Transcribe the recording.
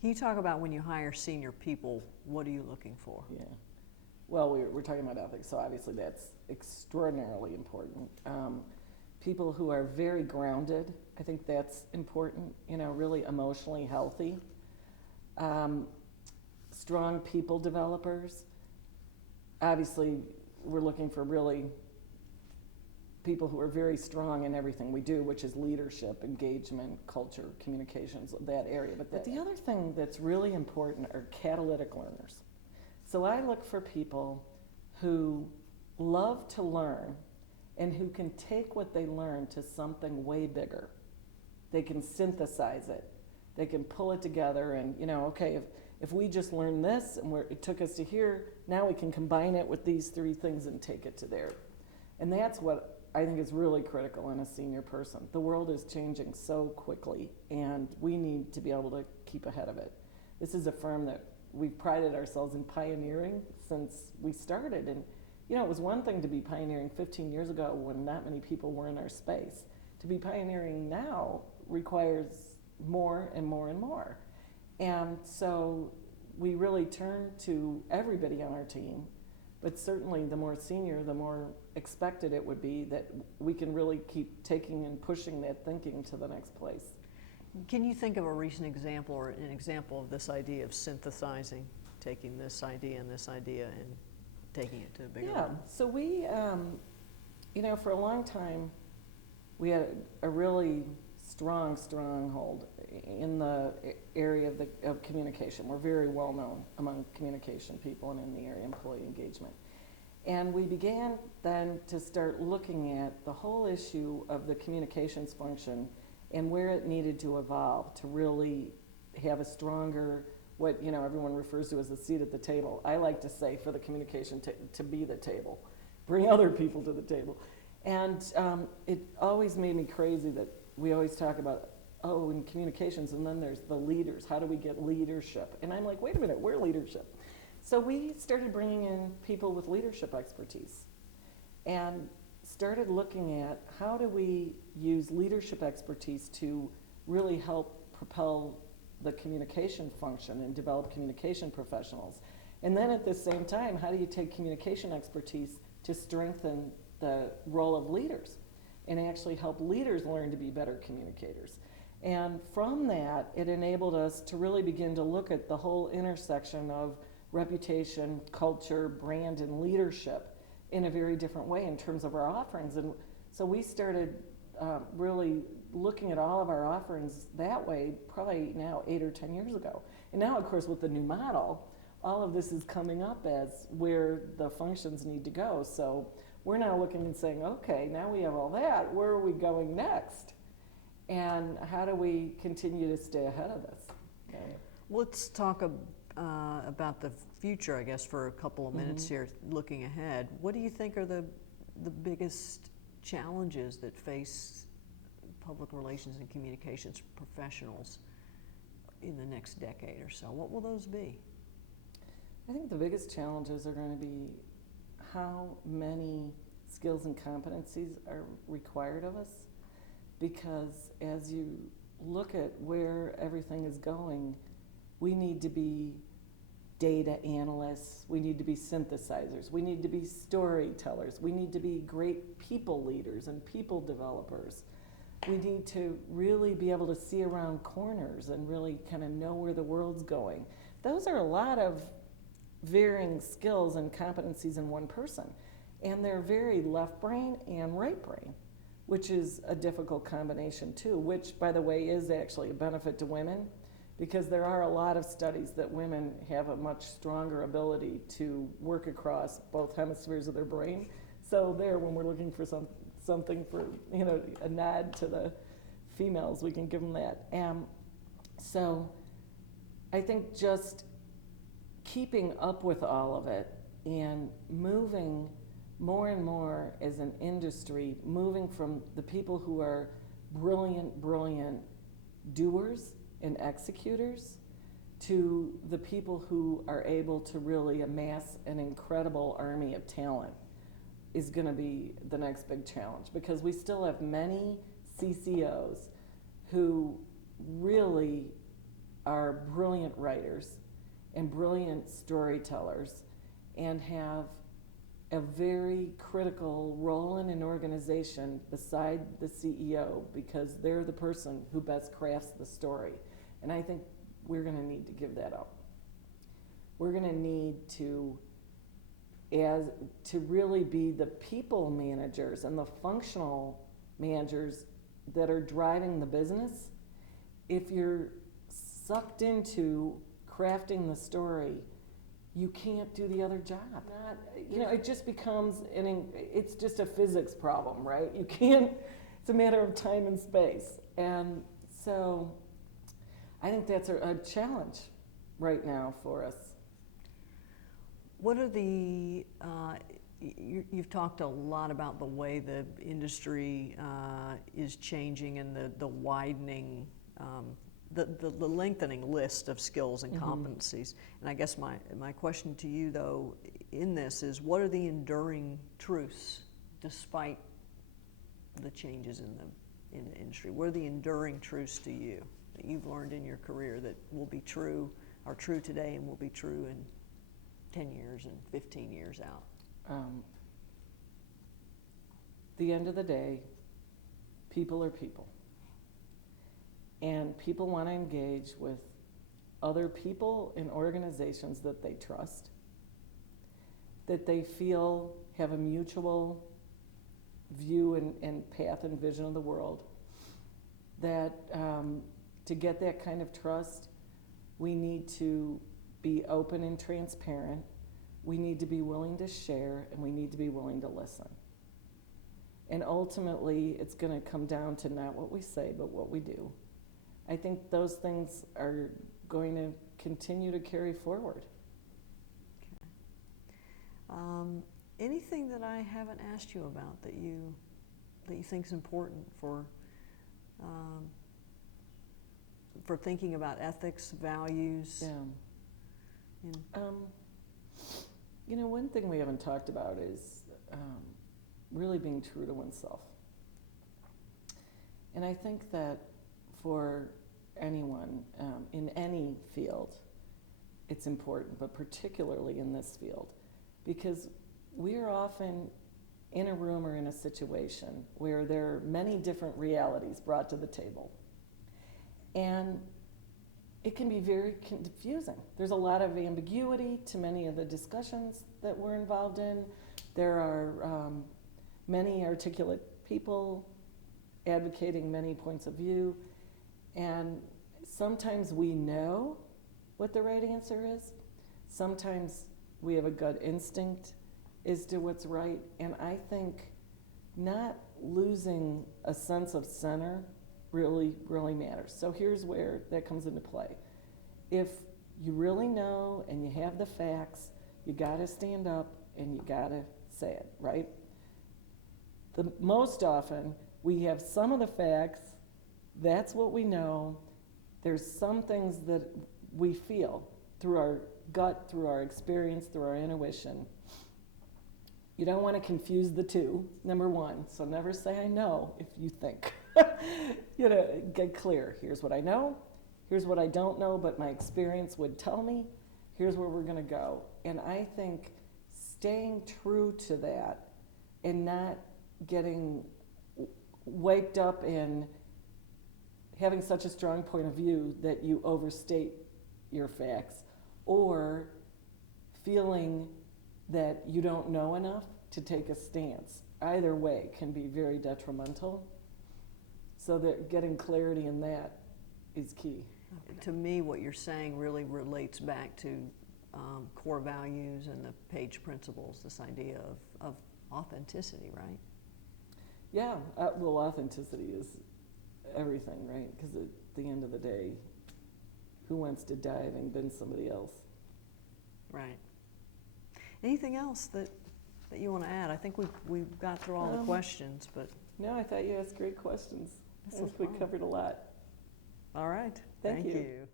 Can you talk about when you hire senior people, what are you looking for? Yeah. Well, we're talking about ethics, so obviously that's extraordinarily important. People who are very grounded, I think that's important, really emotionally healthy. Strong people developers. Obviously, we're looking for really people who are very strong in everything we do, which is leadership, engagement, culture, communications, that area. But the other thing that's really important are catalytic learners. So I look for people who love to learn and who can take what they learn to something way bigger. They can synthesize it. They can pull it together and, okay, if we just learned this and it took us to here, now we can combine it with these three things and take it to there. And that's what I think is really critical in a senior person. The world is changing so quickly, and we need to be able to keep ahead of it. This is a firm that we've prided ourselves in pioneering since we started. And, it was one thing to be pioneering 15 years ago when not many people were in our space. To be pioneering now requires more and more and more. And so we really turn to everybody on our team, but certainly the more senior, the more expected it would be that we can really keep taking and pushing that thinking to the next place. Can you think of a recent example or an example of this idea of synthesizing, taking this idea and taking it to a bigger level? So we, for a long time, we had a really strong hold in the area of communication. We're very well known among communication people and in the area of employee engagement. And we began then to start looking at the whole issue of the communications function and where it needed to evolve to really have a stronger, what everyone refers to as a seat at the table. I like to say for the communication to be the table, bring other people to the table. And it always made me crazy that we always talk about, in communications, and then there's the leaders. How do we get leadership? And I'm like, wait a minute, we're leadership. So we started bringing in people with leadership expertise and started looking at how do we use leadership expertise to really help propel the communication function and develop communication professionals. And then at the same time, how do you take communication expertise to strengthen the role of leaders and actually help leaders learn to be better communicators? And from that, it enabled us to really begin to look at the whole intersection of reputation, culture, brand, and leadership in a very different way in terms of our offerings. And so we started really looking at all of our offerings that way probably now 8 or 10 years ago. And now, of course, with the new model, all of this is coming up as where the functions need to go. So we're now looking and saying, okay, now we have all that, where are we going next? And how do we continue to stay ahead of this? Okay. Let's talk about the future, I guess, for a couple of minutes here, looking ahead. What do you think are the biggest challenges that face public relations and communications professionals in the next decade or so? What will those be? I think the biggest challenges are going to be how many skills and competencies are required of us, because as you look at where everything is going, we need to be data analysts, we need to be synthesizers, we need to be storytellers, we need to be great people leaders and people developers. We need to really be able to see around corners and really kind of know where the world's going. Those are a lot of varying skills and competencies in one person. And they're very left brain and right brain, which is a difficult combination too, which, by the way, is actually a benefit to women, because there are a lot of studies that women have a much stronger ability to work across both hemispheres of their brain. So there, when we're looking for something for, a nod to the females, we can give them that. So I think just keeping up with all of it and moving more and more as an industry, moving from the people who are brilliant doers and executors to the people who are able to really amass an incredible army of talent is going to be the next big challenge, because we still have many CCOs who really are brilliant writers and brilliant storytellers and have a very critical role in an organization beside the CEO, because they're the person who best crafts the story. And I think we're going to need to give that up. We're going to need to really be the people managers and the functional managers that are driving the business. If you're sucked into crafting the story, you can't do the other job. It just becomes it's just a physics problem, right? You can't, it's a matter of time and space. And so I think that's a challenge right now for us. What are you've talked a lot about the way the industry is changing and the widening, the lengthening list of skills and competencies. And I guess my question to you, though, in this is, what are the enduring truths despite the changes in the industry? What are the enduring truths to you that you've learned in your career that will be true, are true today and will be true in 10 years and 15 years out? The end of the day, people are people. And people want to engage with other people and organizations that they trust, that they feel have a mutual view and path and vision of the world. That to get that kind of trust, we need to be open and transparent. We need to be willing to share, and we need to be willing to listen. And ultimately, it's going to come down to not what we say, but what we do. I think those things are going to continue to carry forward. Okay. Anything that I haven't asked you about that you think is important for thinking about ethics, values? One thing we haven't talked about is really being true to oneself. And I think that for anyone in any field, it's important, but particularly in this field, because we're often in a room or in a situation where there are many different realities brought to the table. And it can be very confusing. There's a lot of ambiguity to many of the discussions that we're involved in. There are many articulate people advocating many points of view. And sometimes we know what the right answer is. Sometimes we have a gut instinct as to what's right. And I think not losing a sense of center really, really matters. So here's where that comes into play. If you really know and you have the facts, you got to stand up and you got to say it, right? Most often, we have some of the facts. That's what we know. There's some things that we feel through our gut, through our experience, through our intuition. You don't want to confuse the two, number one. So never say I know if you think. Get clear. Here's what I know. Here's what I don't know, but my experience would tell me. Here's where we're going to go. And I think staying true to that and not getting waked up in having such a strong point of view that you overstate your facts, or feeling that you don't know enough to take a stance. Either way can be very detrimental. So that getting clarity in that is key. To me, what you're saying really relates back to core values and the Page principles, this idea of authenticity, right? Yeah, well, authenticity is everything, right? Because at the end of the day, who wants to die having been somebody else? Right. Anything else that you want to add? I think we've got through all the questions, but... No, I thought you asked great questions. I think we fun. covered a lot. All right. Thank you. you.